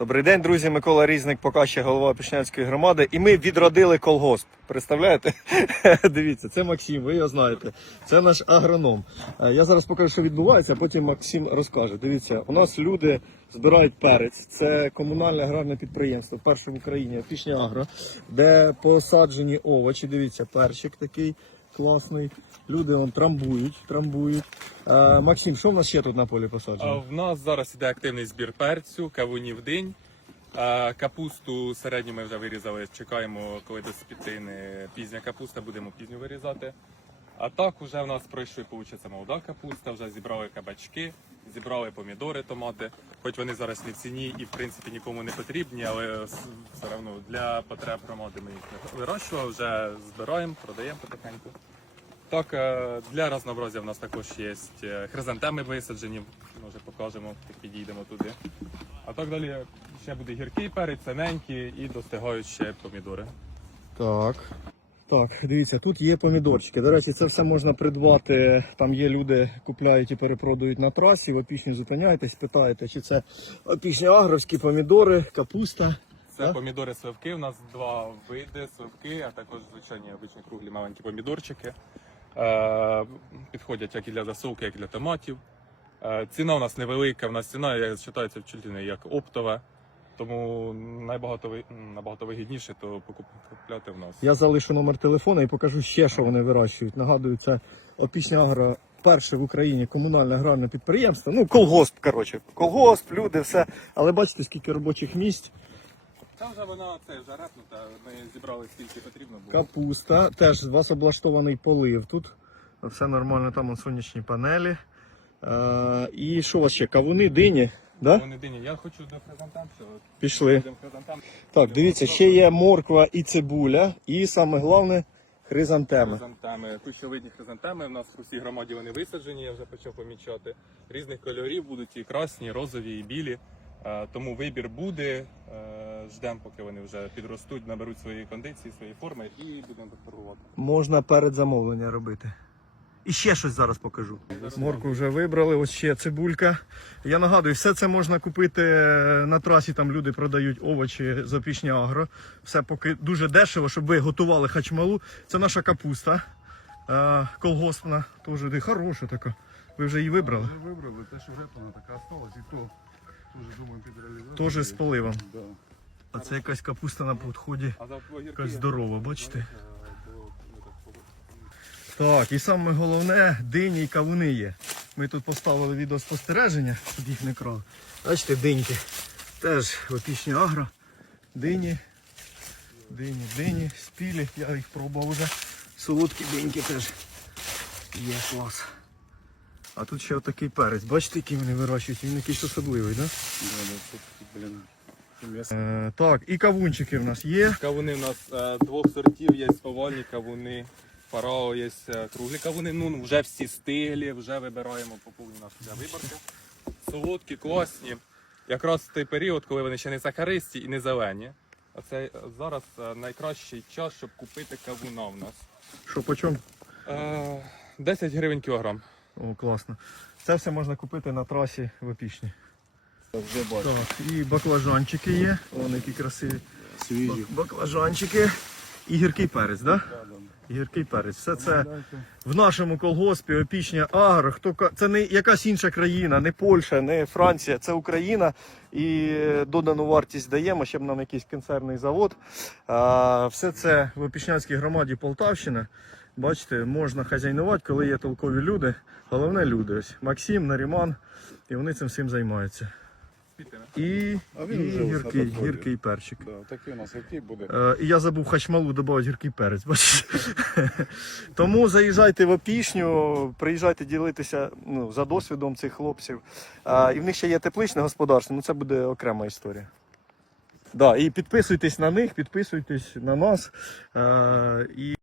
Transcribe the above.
Добрий день, друзі. Микола Різник, поки ще голова Пішнянської громади. І ми відродили колгосп. Представляєте? Дивіться, це Максим, ви його знаєте. Це наш агроном. Е, Я зараз покажу, що відбувається, а потім Максим розкаже. Дивіться, у нас люди збирають перець. Це комунальне аграрне підприємство, в Україні, Пішня Агро, де посаджені овочі. Дивіться, перчик такий класний. Люди вон трамбують, трамбують. Е, Максим, що в нас ще тут на полі А посаджено? В нас зараз іде активний збір перцю, кавунів динь. А Капусту середню ми вже вирізали. Чекаємо, коли до спітини пізня капуста, будемо пізню вирізати. А так вже в нас пройшли, виходить, молода капуста, вже зібрали кабачки, зібрали помідори, томати. Хоч вони зараз не в ціні і в принципі нікому не потрібні, але все одно для потреб громади ми їх не вирощували, вже збираємо, продаємо потихеньку. Так, е, для разнообразя в нас також є е, хризантеми висаджені, може покажемо, як підійдемо туди. А так далі ще буде гіркий перець, синенький і достигають помідори. Так. Так, дивіться, тут є помідорчики. До речі, це все можна придбати. Там є люди, купляють і перепродають на трасі. В опішні зупиняєтесь, питаєте, чи це опішні агровські помідори, капуста. Це Так. помідори сливки. У нас два види сливки, а також звичайні обичні круглі маленькі помідорчики. Е, підходять як і для засолки, як і для томатів. Е, ціна у нас невелика, в нас ціна вважається в Чультині як оптова. Тому найбагато ви- набагато вигідніше то покуп- купляти в нас. Я залишу номер телефона і покажу ще, що вони вирощують. Нагадую, це опішня агро. Перше в Україні комунальне аграрне підприємство. Ну, колгосп, коротше. Колгосп, люди, все. Але бачите, скільки робочих місць. Та вже вона це вже репнута. Ми зібрали скільки потрібно було. Капуста, теж у вас облаштований полив тут. Все нормально, там он сонячні панелі. Е, і що у вас ще? Кавуни, дині? Да? Я хочу до хризантем, що Пішли. Так, дивіться, ще є морква і цибуля, і саме головне хризантеми. Хризантеми. Кущовидні хризантеми. У нас в усій громаді вони висаджені, я вже почав помічати. Різних кольорів будуть і красні, і розові, і білі. Е, Тому вибір буде. Ждемо, поки вони вже підростуть, наберуть свої кондиції, свої форми і будемо торгувати. Можна передзамовлення робити. І ще щось зараз покажу. Морку вже вибрали, ось ще цибулька. Я нагадую, все це можна купити е, на трасі, там люди продають овочі з агро. Все поки дуже дешево, щоб ви готували хачмалу. Це наша капуста е, колгоспна, теж хороша така. Ви вже її вибрали? Вже вибрали, те, що репана така осталась, і то теж думаю підреалізувати. Теж з поливом. Да. А це якась капуста на підході. Якась здорова, бачите? е, бо, ну, так, по- Так, і саме головне, дині і кавуни є. Ми тут поставили відеоспостереження, щоб їх не крали. Бачите, диньки. Теж в опішні агро. Дині. Дині, дині, спілі. Я їх пробував вже. Солодкі диньки теж. Є клас. А тут ще отакий перець. Бачите, який вони вирощують? Він якийсь особливий, так? Да, да. Да? Е, так, і кавунчики в нас є. Кавуни у нас е, двох сортів є овальні кавуни, фарао є е, круглі кавуни. Ну вже всі стиглі, вже вибираємо по повній нас для виборки. Солодкі, класні. Якраз той період, коли вони ще не сахаристі і не зелені. А це е, зараз е, найкращий час, щоб купити кавуна в нас. Що по чому? Е, 10 гривень кілограм. О, класно. Це все можна купити на трасі в опішні. Вже бачу. Так, і баклажанчики є. Вони які красиві. Свіжі. Баклажанчики. І гіркий перець, да. Гіркий перець. Все це в нашому колгоспі, опішня агро. Хто це не якась інша країна, не Польща, не Франція, це Україна. І додану вартість даємо, щоб нам якийсь консервний завод. А, все це в Опішнянській громаді Полтавщина. Бачите, можна хазяйнувати, коли є толкові люди. Головне люди. Ось Максим, Наріман, і вони цим всім займаються. І, А він і вже на гіркий, підході. гіркий перчик. Да, такий у нас який буде. Е, І я забув хачмалу додати гіркий перець. Бачите? Тому заїжджайте в опішню, приїжджайте ділитися ну, за досвідом цих хлопців. А, і в них ще є тепличне господарство, ну це буде окрема історія. Да, і підписуйтесь на них, підписуйтесь на нас. Е, і